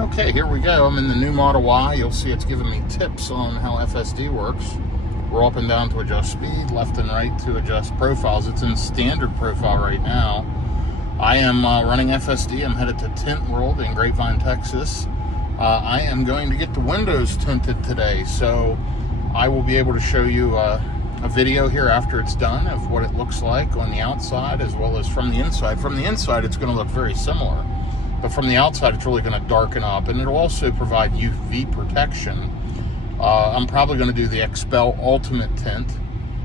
Okay, here we go. I'm in the new Model Y. You'll see it's giving me tips on how FSD works. Roll up and down to adjust speed, left and right to adjust profiles. It's in standard profile right now. I am running FSD. I'm headed to Tint World in Grapevine, Texas. I am going to get the windows tinted today, so I will be able to show you a video here after it's done of what it looks like on the outside as well as from the inside. From the inside, it's going to look very similar. But from the outside, it's really going to darken up, and it'll also provide UV protection. I'm probably going to do the Expel Ultimate Tint,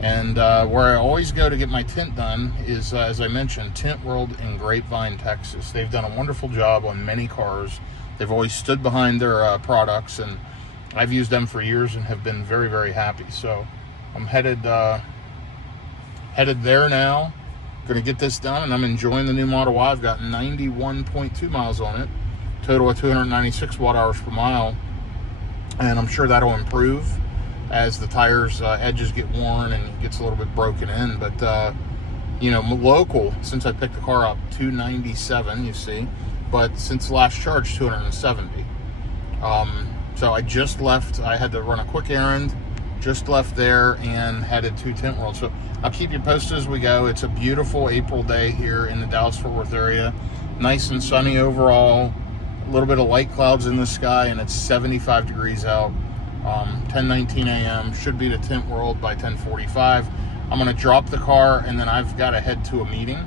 and where I always go to get my tint done is, as I mentioned, Tint World in Grapevine, Texas. They've done a wonderful job on many cars. They've always stood behind their products, and I've used them for years and have been very, very happy. So I'm headed there now. Going to get this done, and I'm enjoying the new Model Y. I've got 91.2 miles on it, total of 296 watt-hours per mile, and I'm sure that'll improve as the tires edges get worn and it gets a little bit broken in. But you know, local, since I picked the car up, 297, you see, but since last charge, 270. So I just left. I had to run a quick errand, just left there and headed to Tint World. So I'll keep you posted as we go. It's a beautiful April day here in the Dallas-Fort Worth area. Nice and sunny overall. A little bit of light clouds in the sky, and it's 75 degrees out. 10:19 a.m. Should be to Tint World by 10:45. I'm going to drop the car, and then I've got to head to a meeting.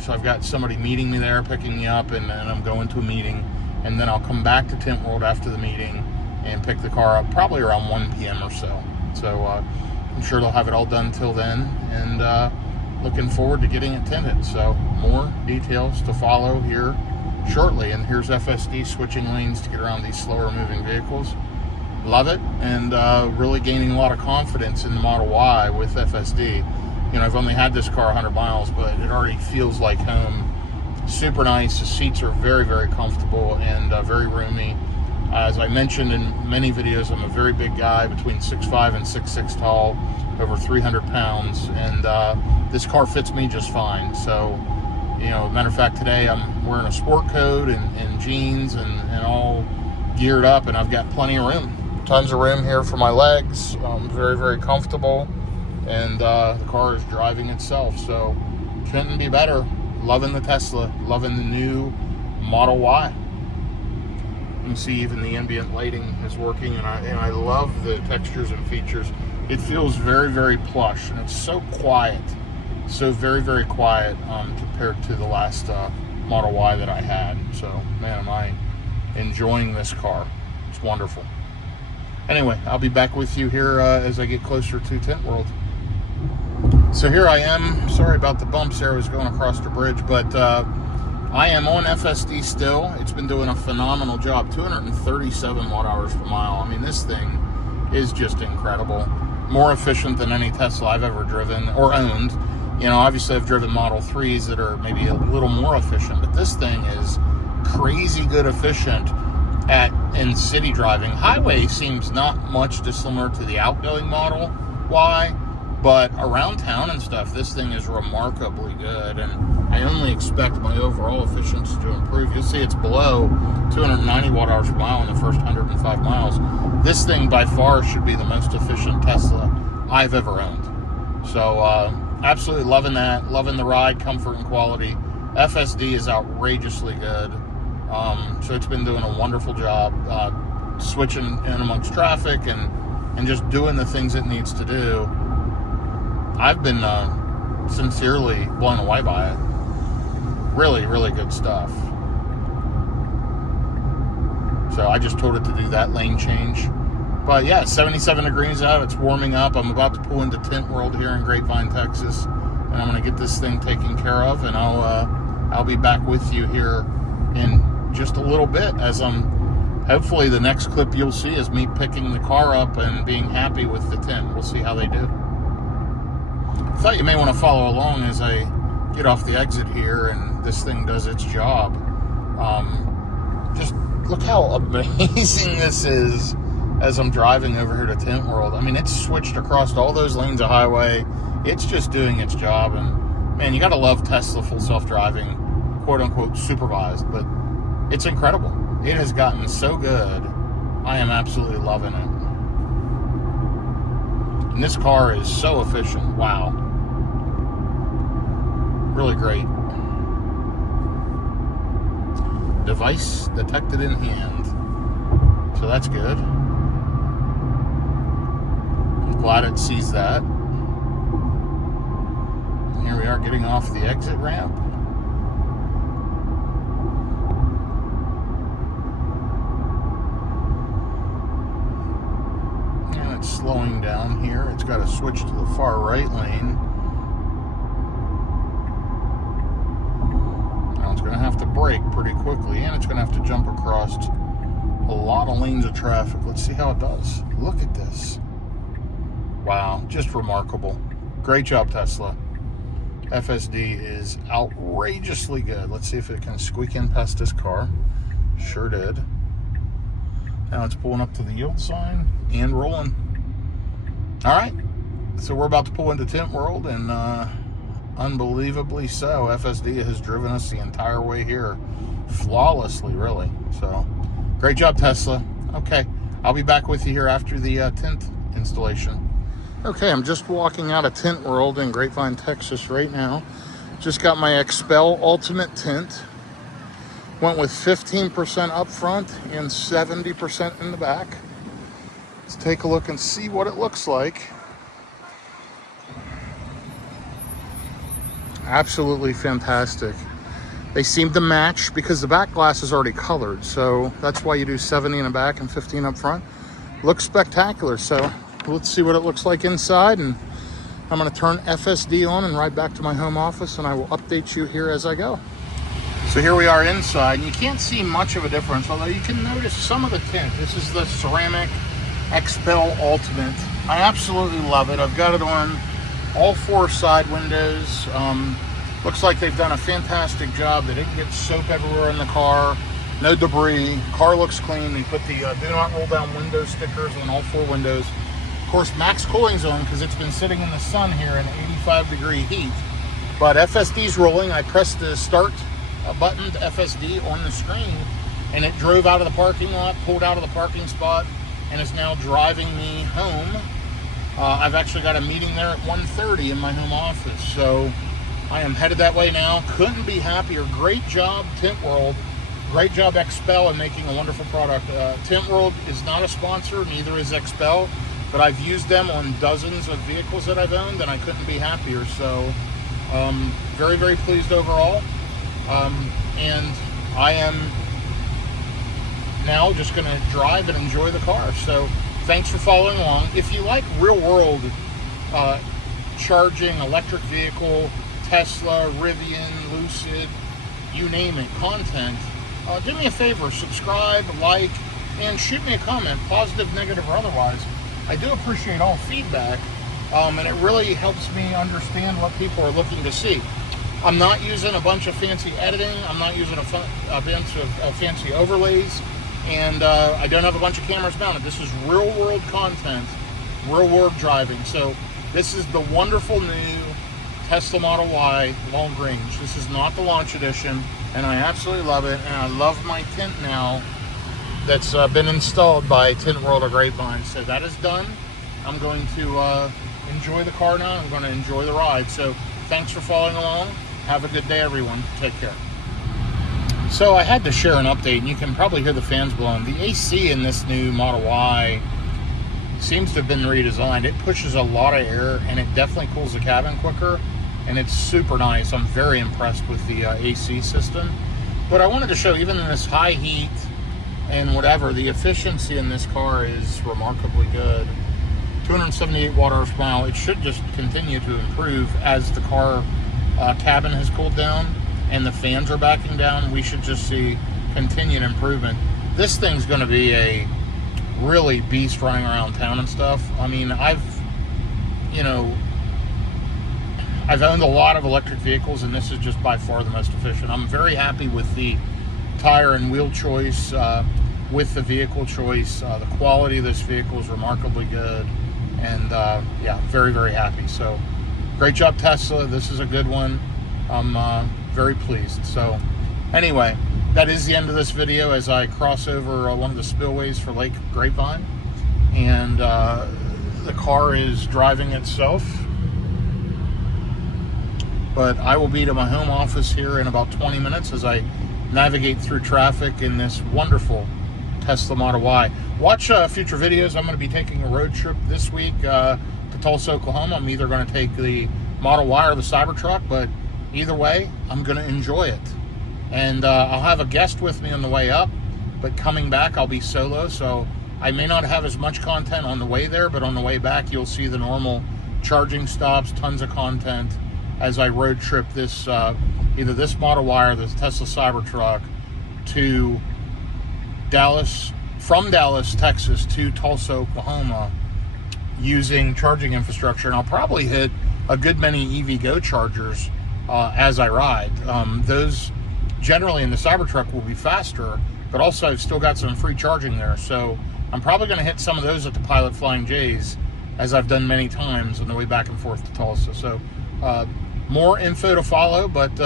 So I've got somebody meeting me there, picking me up, and then I'm going to a meeting. And then I'll come back to Tint World after the meeting and pick the car up probably around 1 p.m. or so. So I'm sure they'll have it all done till then, and looking forward to getting it tinted. So more details to follow here shortly. And here's FSD switching lanes to get around these slower moving vehicles. Love it, and really gaining a lot of confidence in the Model Y with FSD. You know, I've only had this car 100 miles, but it already feels like home. Super nice. The seats are very, very comfortable and very roomy. As I mentioned in many videos, I'm a very big guy, between 6'5" and 6'6" tall, over 300 pounds, and this car fits me just fine. So, you know, matter of fact, today I'm wearing a sport coat and jeans and all geared up, and I've got plenty of room. Tons of room here for my legs. Very, very comfortable, and the car is driving itself, so couldn't be better. Loving the Tesla, loving the new Model Y. You can see even the ambient lighting is working, and I love the textures and features. It feels very, very plush, and it's so quiet, so very, very quiet compared to the last Model Y that I had. So, man, am I enjoying this car. It's wonderful. Anyway, I'll be back with you here as I get closer to Tint World. So here I am. Sorry about the bumps there. I was going across the bridge, but I am on FSD still. It's been doing a phenomenal job. 237 watt-hours per mile. I mean, this thing is just incredible. More efficient than any Tesla I've ever driven or owned. You know, obviously I've driven Model 3s that are maybe a little more efficient, but this thing is crazy good efficient in city driving. Highway seems not much dissimilar to the outgoing Model Y, but around town and stuff, this thing is remarkably good, and I only expect my overall efficiency to improve. You'll see it's below 290 watt-hours per mile in the first 105 miles. This thing by far should be the most efficient Tesla I've ever owned. So absolutely loving that, loving the ride, comfort and quality. FSD is outrageously good. So it's been doing a wonderful job switching in amongst traffic and just doing the things it needs to do. I've been sincerely blown away by it. Really, really good stuff. So I just told it to do that lane change. But yeah, 77 degrees out. It's warming up. I'm about to pull into Tint World here in Grapevine, Texas, and I'm going to get this thing taken care of, and I'll be back with you here in just a little bit, as hopefully the next clip you'll see is me picking the car up and being happy with the tint. We'll see how they do. I thought you may want to follow along as I get off the exit here and this thing does its job. Just look how amazing this is as I'm driving over here to Tint World. I mean, it's switched across all those lanes of highway. It's just doing its job, and man, you gotta love Tesla full self-driving, quote unquote supervised, but it's incredible. It has gotten so good. I am absolutely loving it. And this car is so efficient. Wow. Really great. Device detected in hand. So that's good. I'm glad it sees that. Here we are getting off the exit ramp. And it's slowing down here. It's got to switch to the far right lane. Now it's going to have to brake pretty quickly, and it's going to have to jump across a lot of lanes of traffic. Let's see how it does. Look at this. Wow, just remarkable. Great job, Tesla. FSD is outrageously good. Let's see if it can squeak in past this car. Sure did. Now it's pulling up to the yield sign and rolling. All right, so we're about to pull into Tint World, and unbelievably so, FSD has driven us the entire way here flawlessly, really. So great job, Tesla. Okay, I'll be back with you here after the tint installation. Okay, I'm just walking out of Tint World in Grapevine, Texas right now. Just got my Expel Ultimate Tint. Went with 15% up front and 70% in the back. Let's take a look and see what it looks like. Absolutely fantastic. They seem to match because the back glass is already colored, so that's why you do 70 in the back and 15 up front. Looks spectacular. So let's see what it looks like inside, and I'm going to turn FSD on and ride back to my home office, and I will update you here as I go. So here we are inside, and you can't see much of a difference, although you can notice some of the tint. This is the ceramic Expel Ultimate. I absolutely love it. I've got it on all 4 side windows. Looks like they've done a fantastic job. They didn't get soap everywhere in the car. No debris. Car looks clean. They put the do not roll down window stickers on all 4 windows. Of course, max cooling zone because it's been sitting in the sun here in 85-degree heat. But FSD's rolling. I pressed the start button to FSD on the screen, and it drove out of the parking lot, pulled out of the parking spot, and is now driving me home. I've actually got a meeting there at 1:30 in my home office, so I am headed that way now. Couldn't be happier. Great job, Tint World. Great job, Expel, in making a wonderful product. Tint World is not a sponsor, neither is Expel, but I've used them on dozens of vehicles that I've owned, and I couldn't be happier. So very, very pleased overall. And I am now just going to drive and enjoy the car. So thanks for following along. If you like real world charging, electric vehicle, Tesla, Rivian, Lucid, you name it, content, do me a favor, subscribe, like, and shoot me a comment, positive, negative, or otherwise. I do appreciate all feedback, and it really helps me understand what people are looking to see. I'm not using a bunch of fancy editing. I'm not using a bunch of fancy overlays, and I don't have a bunch of cameras mounted. This is real world content, real world driving. So this is the wonderful new Tesla Model Y long range. This is not the launch edition, and I absolutely love it. And I love my tint now that's been installed by Tint World of Grapevine. So that is done. I'm going to enjoy the car now. I'm going to enjoy the ride. So thanks for following along. Have a good day, everyone. Take care. So I had to share an update, and you can probably hear the fans blowing. The AC in this new Model Y seems to have been redesigned. It pushes a lot of air, and it definitely cools the cabin quicker, and it's super nice. I'm very impressed with the AC system. But I wanted to show, even in this high heat and whatever, the efficiency in this car is remarkably good. 278 watt-hours per mile. It should just continue to improve as the car cabin has cooled down and the fans are backing down. We should just see continued improvement. This thing's going to be a really beast running around town and stuff. I mean, I've owned a lot of electric vehicles, and this is just by far the most efficient. I'm very happy with the tire and wheel choice, with the vehicle choice. The quality of this vehicle is remarkably good, and yeah, very, very happy. So great job, Tesla. This is a good one. I'm very pleased. So anyway, that is the end of this video as I cross over one of the spillways for Lake Grapevine, and the car is driving itself. But I will be to my home office here in about 20 minutes as I navigate through traffic in this wonderful Tesla Model Y. Watch future videos. I'm going to be taking a road trip this week to Tulsa, Oklahoma. I'm either going to take the Model Y or the Cybertruck, but either way, I'm going to enjoy it. And I'll have a guest with me on the way up, but coming back, I'll be solo, so I may not have as much content on the way there, but on the way back, you'll see the normal charging stops, tons of content as I road trip this, either this Model Y or the Tesla Cybertruck to Dallas, from Dallas, Texas to Tulsa, Oklahoma, using charging infrastructure. And I'll probably hit a good many EVgo chargers as I ride. Those generally in the Cybertruck will be faster, but also I've still got some free charging there. So I'm probably going to hit some of those at the Pilot Flying J's, as I've done many times on the way back and forth to Tulsa. So more info to follow, but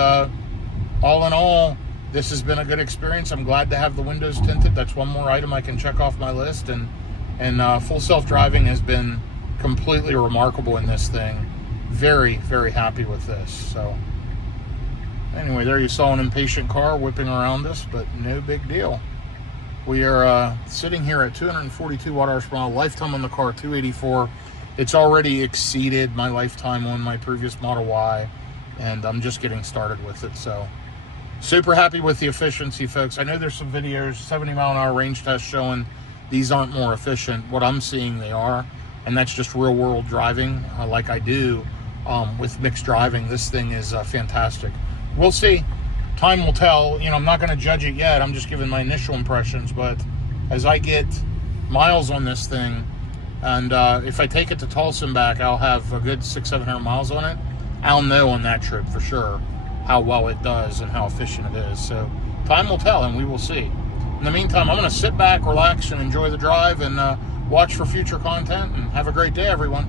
all in all, this has been a good experience. I'm glad to have the windows tinted. That's one more item I can check off my list. And full self-driving has been completely remarkable in this thing. Very, very happy with this. So anyway, there you saw an impatient car whipping around us, but no big deal. We are sitting here at 242 watt-hours per mile. Lifetime on the car, 284. It's already exceeded my lifetime on my previous Model Y, and I'm just getting started with it. So super happy with the efficiency, folks. I know there's some videos, 70-mile-an-hour range test showing these aren't more efficient. What I'm seeing, they are, and that's just real-world driving like I do with mixed driving. This thing is fantastic. We'll see. Time will tell. You know, I'm not going to judge it yet. I'm just giving my initial impressions, but as I get miles on this thing, and if I take it to Tulsa and back, I'll have a good 600-700 miles on it. I'll know on that trip for sure how well it does and how efficient it is. So time will tell, and we will see. In the meantime, I'm going to sit back, relax, and enjoy the drive, and watch for future content, and have a great day, everyone.